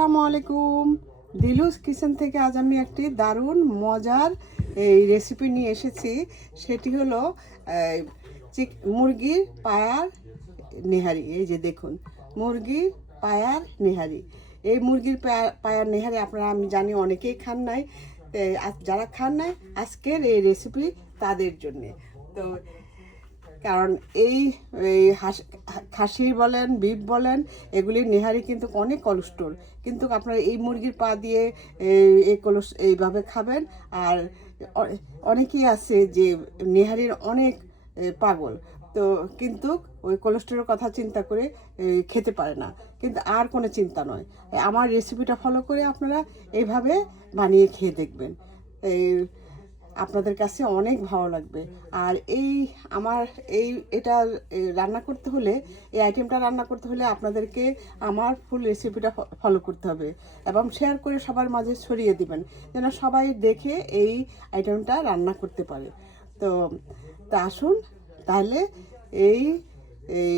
আসসালামু আলাইকুম। দিলুস কিচেন থেকে আজ আমি একটি দারুণ মজার এই রেসিপি নিয়ে এসেছি। সেটি হলো মুরগির পায়ার নেহারি। এই যে দেখুন, মুরগির পায়ার নেহারি। এই মুরগির পায়ার নেহারি আপনারা, আমি জানি অনেকেই খান নাই। যারা খান নাই, আজকের এই রেসিপি তাদের জন্যে। তো কারণ এই খাসির বলেন, বিফ বলেন, এগুলির নেহারি কিন্তু অনেক কোলেস্ট্রল। কিন্তু আপনারা এই মুরগির পা দিয়ে এইভাবে খাবেন। আর অনেকেই আছে যে নেহারির অনেক পাগল, তো কিন্তু ওই কোলেস্ট্রলের কথা চিন্তা করে খেতে পারে না। কিন্তু আর কোনো চিন্তা নয়, আমার রেসিপিটা ফলো করে আপনারা এইভাবে বানিয়ে খেয়ে দেখবেন। আপনাদের কাছে অনেক ভালো লাগবে। আর এটা রান্না করতে হলে, এই আইটেমটা রান্না করতে হলে আপনাদেরকে আমার ফুল রেসিপিটা ফলো করতে হবে এবং শেয়ার করে সবার মাঝে ছড়িয়ে দিবেন, যেন সবাই দেখে এই আইটেমটা রান্না করতে পারে। তো আসুন তাহলে এই এই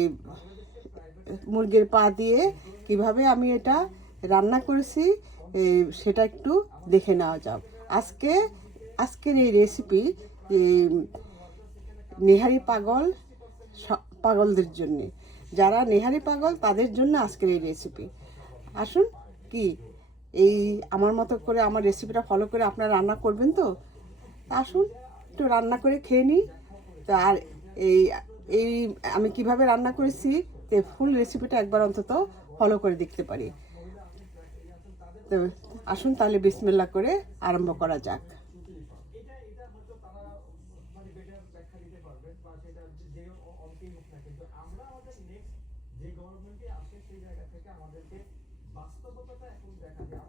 মুরগির পা দিয়ে কিভাবে আমি এটা রান্না করেছি সেটা একটু দেখে নেওয়া যাক। আজকের এই রেসিপি নেহারি পাগলদের জন্যে, যারা নেহারি পাগল তাদের জন্য আজকের এই রেসিপি। আসুন, কি এই আমার মতো করে আমার রেসিপিটা ফলো করে আপনারা রান্না করবেন তো? আসুন একটু রান্না করে খেয়ে নিই। তো আর এই এই আমি কিভাবে রান্না করেছি ফুল রেসিপিটা একবার অন্তত ফলো করে দেখতে পারি। তো আসুন তাহলে বিসমিল্লাহ করে আরম্ভ করা যাক।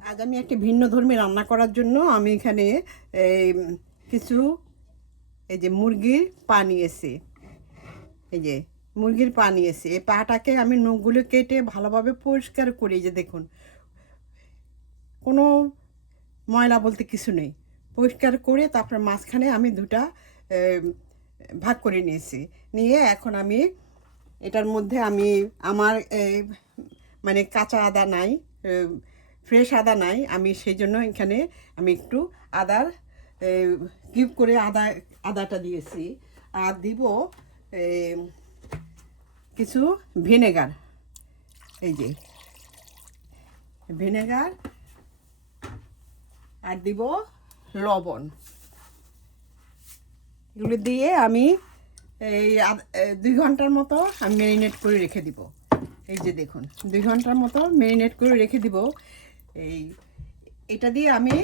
আজ আমি একটি ভিন্ন ধর্মী রান্না করার জন্য আমি এখানে কিছু এই যে মুরগির পা নিয়েছি। এই যে মুরগির পা নিয়েছি, এই পাটাকে আমি নখগুলো কেটে ভালোভাবে পরিষ্কার করি। যে দেখুন, কোনো ময়লা বলতে কিছু নেই। পরিষ্কার করে তারপর মাঝখানে আমি দুটা ভাগ করে নিয়েছি। নিয়ে এখন আমি এটার মধ্যে আমার মানে কাঁচা আদা নাই, ফ্রেশ আদা নাই, আমি সেই জন্য এখানে আমি একটু আদার কিউব করে আদাটা দিয়েছি। আর দিব কিছু ভিনেগার। এই যে ভিনেগার, আর দিব লবণ। এগুলো দিয়ে আমি এই 2 ঘন্টার মতো আমি ম্যারিনেট করে রেখে দিব। এই যে দেখুন, 2 ঘন্টার মতো ম্যারিনেট করে রেখে দিব। এটা দিয়ে আমি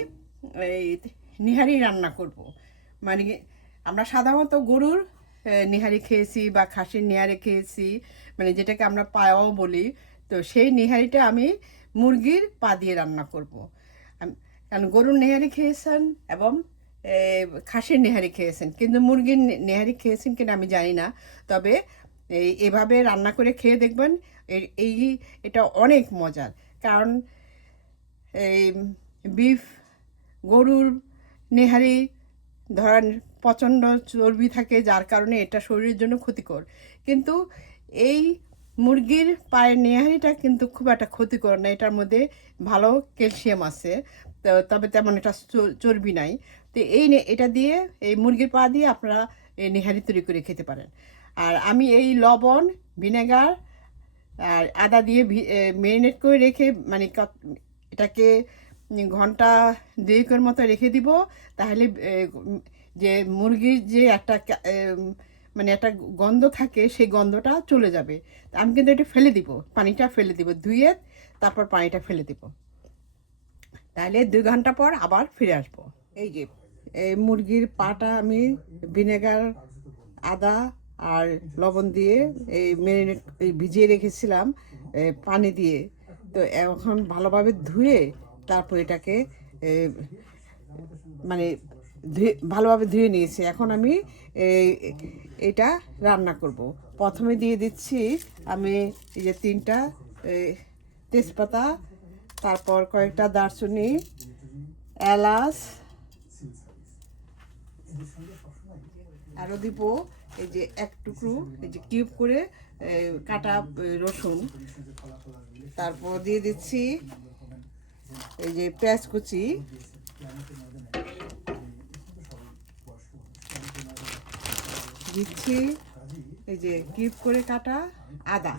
এই নিহারি রান্না করব। মানে আমরা সাধারণত গরুর নিহারি খেয়েছি বা খাসির নিহারি খেয়েছি, মানে যেটাকে আমরা পায়াও বলি। তো সেই নিহারিটা আমি মুরগির পা দিয়ে রান্না করব। কারণ গরুর নেহারি খেয়েছেন এবং খাসির নেহারি খেয়েছেন, কিন্তু মুরগির নেহারি খেয়েছেন কিনা আমি জানি না। তবে এভাবে রান্না করে খেয়ে দেখবেন, এটা অনেক মজার। কারণ এই গরুর নেহারি ধরেন প্রচণ্ড চর্বি থাকে, যার কারণে এটা শরীরের জন্য ক্ষতিকর। কিন্তু এই মুরগির পায়ের নেহারিটা কিন্তু খুব একটা ক্ষতিকর না, এটার মধ্যে ভালো ক্যালসিয়াম আছে। তবে তেমন এটা চর্বি নাই। তো এটা দিয়ে, এই মুরগির পা দিয়ে আপনারা এই নেহারি তৈরি করে খেতে পারেন। আর আমি এই লবণ, ভিনেগার আর আদা দিয়ে ম্যারিনেট করে রেখে, মানে এটাকে ঘন্টা 2 মতো রেখে দিব। তাহলে যে মুরগির যে একটা মানে একটা গন্ধ থাকে, সেই গন্ধটা চলে যাবে। আমি কিন্তু এটা ফেলে দিব, পানিটা ফেলে দিব, ধুয়ে তারপর পানিটা ফেলে দিব। তাহলে 2 ঘন্টা পর আবার ফিরে আসবো। এই যে এই মুরগির পাটা আমি ভিনেগার, আদা আর লবণ দিয়ে ভিজিয়ে রেখেছিলাম পানি দিয়ে। তো এখন ভালোভাবে ধুয়ে তারপর এটাকে মানে ভালোভাবে ধুয়ে নিয়েছি। এখন আমি এটা রান্না করব। প্রথমে দিয়ে দিচ্ছি আমি এই যে 3টা তেজপাতা, তারপর কয়েকটা দারচিনি, এলাচ, আরও দিব এই যে 1 টুকরো এই যে কিউব করে কাটা রসুন। তারপর দিয়ে দিচ্ছি এই যে পেঁয়াজ কুচি, দিচ্ছি এই যে কিউব করে কাটা আদা,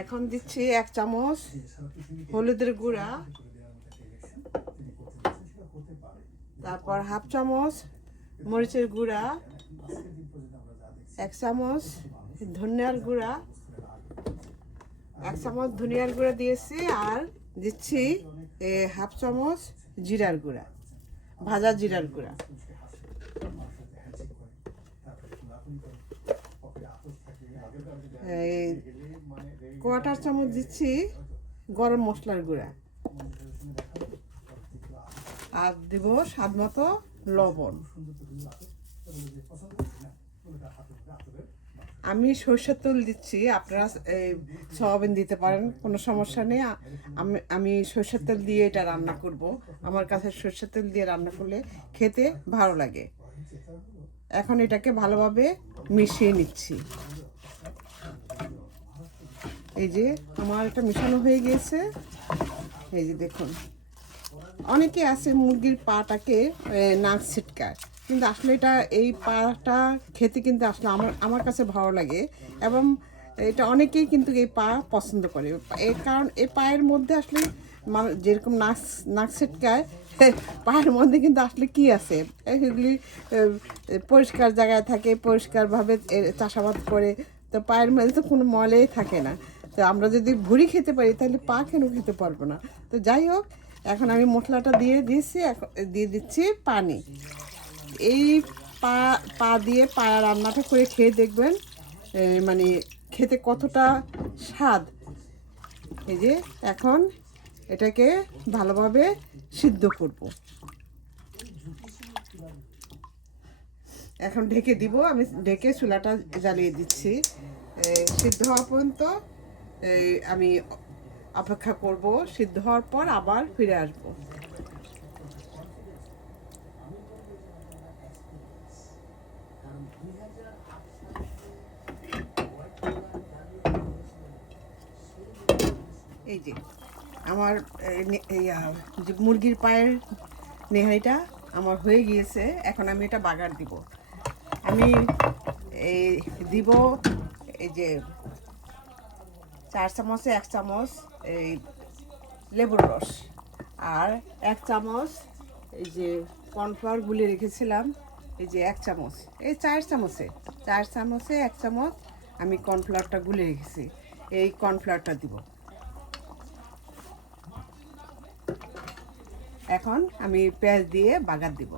এখন দিচ্ছি 1 চামচ হলুদের গুঁড়া, তারপর 1/2 চামচ মরিচের গুঁড়া, 1 চামচ ধনিয়ার গুঁড়া, 1 চামচ ধনিয়ার গুঁড়া দিয়েছি, আর দিচ্ছি 1/2 চামচ জিরার গুঁড়া, ভাজা জিরার গুঁড়া। এই 1/4 চামচ দিচ্ছি গরম মশলার গুঁড়া, আর দেব স্বাদ মতো লবণ। আমি সরষের তেল দিচ্ছি, আপনারা সয়াবিন দিতে পারেন, কোনো সমস্যা নেই। আমি সরষের তেল দিয়ে এটা রান্না করব। আমার কাছে সরষের তেল দিয়ে রান্না করলে খেতে ভালো লাগে। এখন এটাকে ভালোভাবে মিশিয়ে নিচ্ছি। এই যে আমার এটা মেশানো হয়ে গিয়েছে। এই যে দেখুন, অনেকে আছে মুরগির পাটাকে নাক ছিটকায়, কিন্তু আসলে এটা এই পাটা খেতে কিন্তু আসলে আমার কাছে ভালো লাগে, এবং এটা অনেকেই কিন্তু এই পা পছন্দ করে। এই কারণ এই পায়ের মধ্যে আসলে যেরকম নাক ছিটকায়, পায়ের মধ্যে কিন্তু আসলে কি আছে, এগুলি পরিষ্কার জায়গায় থাকে, পরিষ্কারভাবে চাষাবাদ করে, তো পায়ের মধ্যে তো কোনো ময়লাই থাকে না। তো আমরা যদি ভুঁড়ি খেতে পারি তাহলে পা কেন খেতে পারবো না? তো যাই হোক, এখন আমি মশলাটা দিয়ে দিচ্ছি, দিয়ে দিচ্ছি পানি। এই পা দিয়ে পায়া রান্নাটা করে খেয়ে দেখবেন মানে খেতে কতটা স্বাদ। এই যে এখন এটাকে ভালোভাবে সিদ্ধ করব। এখন ঢেকে দিব, আমি ঢেকে চুলাটা জ্বালিয়ে দিচ্ছি। সিদ্ধ হওয়া পর্যন্ত আমি অপেক্ষা করব। সিদ্ধ হওয়ার পর আবার ফিরে আসব। এই যে আমার যে মুরগির পায়ের নেহারিটা আমার হয়ে গিয়েছে। এখন আমি এটা বাগার দিব। আমি দিব এই যে 4 চামচে 1 চামচ এই লেবুর রস, আর 1 চামচ এই যে কর্নফ্লাওয়ার গুলে রেখেছিলাম, এই যে 1 চামচ, এই 4 চামচে 1 চামচ আমি কর্নফ্লাওয়ারটা গুলে রেখেছি, এই কর্নফ্লাওয়ারটা দিব। এখন আমি পেঁয়াজ দিয়ে বাগার দিব।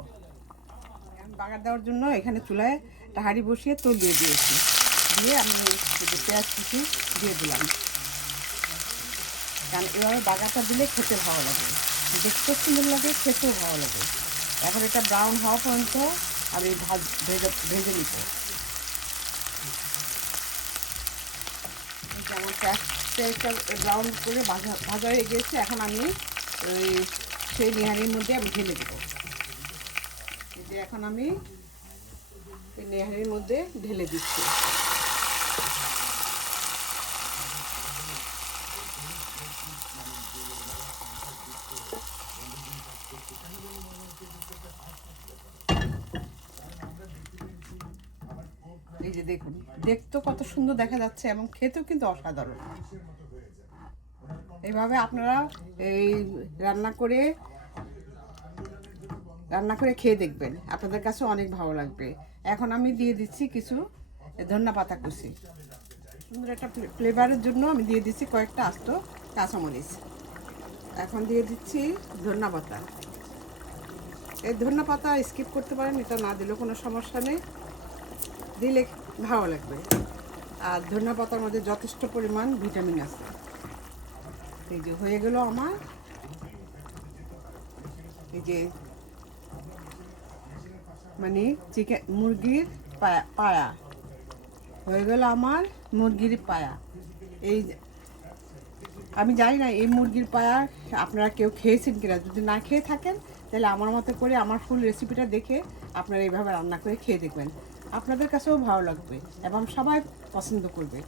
বাগার দেওয়ার জন্য এখানে চুলায় একটা হাঁড়ি বসিয়ে তেল দিয়ে দিয়েছি, দিয়ে আমি পেঁয়াজ কুচি দিয়ে দিলাম। কারণ এভাবে বাগারটা দিলে খেতে ভালো লাগে, দেখতেও সুন্দর লাগে, খেতেও ভালো লাগে। এখন এটা ব্রাউন হওয়া পর্যন্ত আমি ভেজে নিব। যেমন পেঁয়াজটা ব্রাউন করে ভাজা হয়ে গিয়েছে, এখন আমি সেই নেহারির মধ্যে আমি ঢেলে দেবো। এখন আমি এই নেহারির মধ্যে ঢেলে দিচ্ছি। এই যে দেখুন, দেখতেও কত সুন্দর দেখা যাচ্ছে এবং খেতেও কিন্তু অসাধারণ। এইভাবে আপনারা এই রান্না করে খেয়ে দেখবেন, আপনাদের কাছে অনেক ভালো লাগবে। এখন আমি দিয়ে দিচ্ছি কিছু ধনিয়া পাতা কুচি, সুন্দর একটা ফ্লেভারের জন্য আমি দিয়ে দিচ্ছি কয়েকটা আস্ত কাঁচামরিচ। এখন দিয়ে দিচ্ছি ধনিয়া পাতা। এই ধনিয়া পাতা স্কিপ করতে পারেন, এটা না দিলেও কোনো সমস্যা নেই, দিলে ভালো লাগবে। আর ধনিয়া পাতার মধ্যে যথেষ্ট পরিমাণ ভিটামিন আছে। এই যে হয়ে গেল আমার এই যে মানে মুরগির পায়া হয়ে গেল আমার মুরগির পায়া। এই আমি জানি না এই মুরগির পায়া আপনারা কেউ খেয়েছেন কিনা, যদি না খেয়ে থাকেন তাহলে আমার মতো করে আমার ফুল রেসিপিটা দেখে আপনারা এইভাবে রান্না করে খেয়ে দেখবেন, আপনাদের কাছেও ভালো লাগবে এবং সবাই পছন্দ করবে।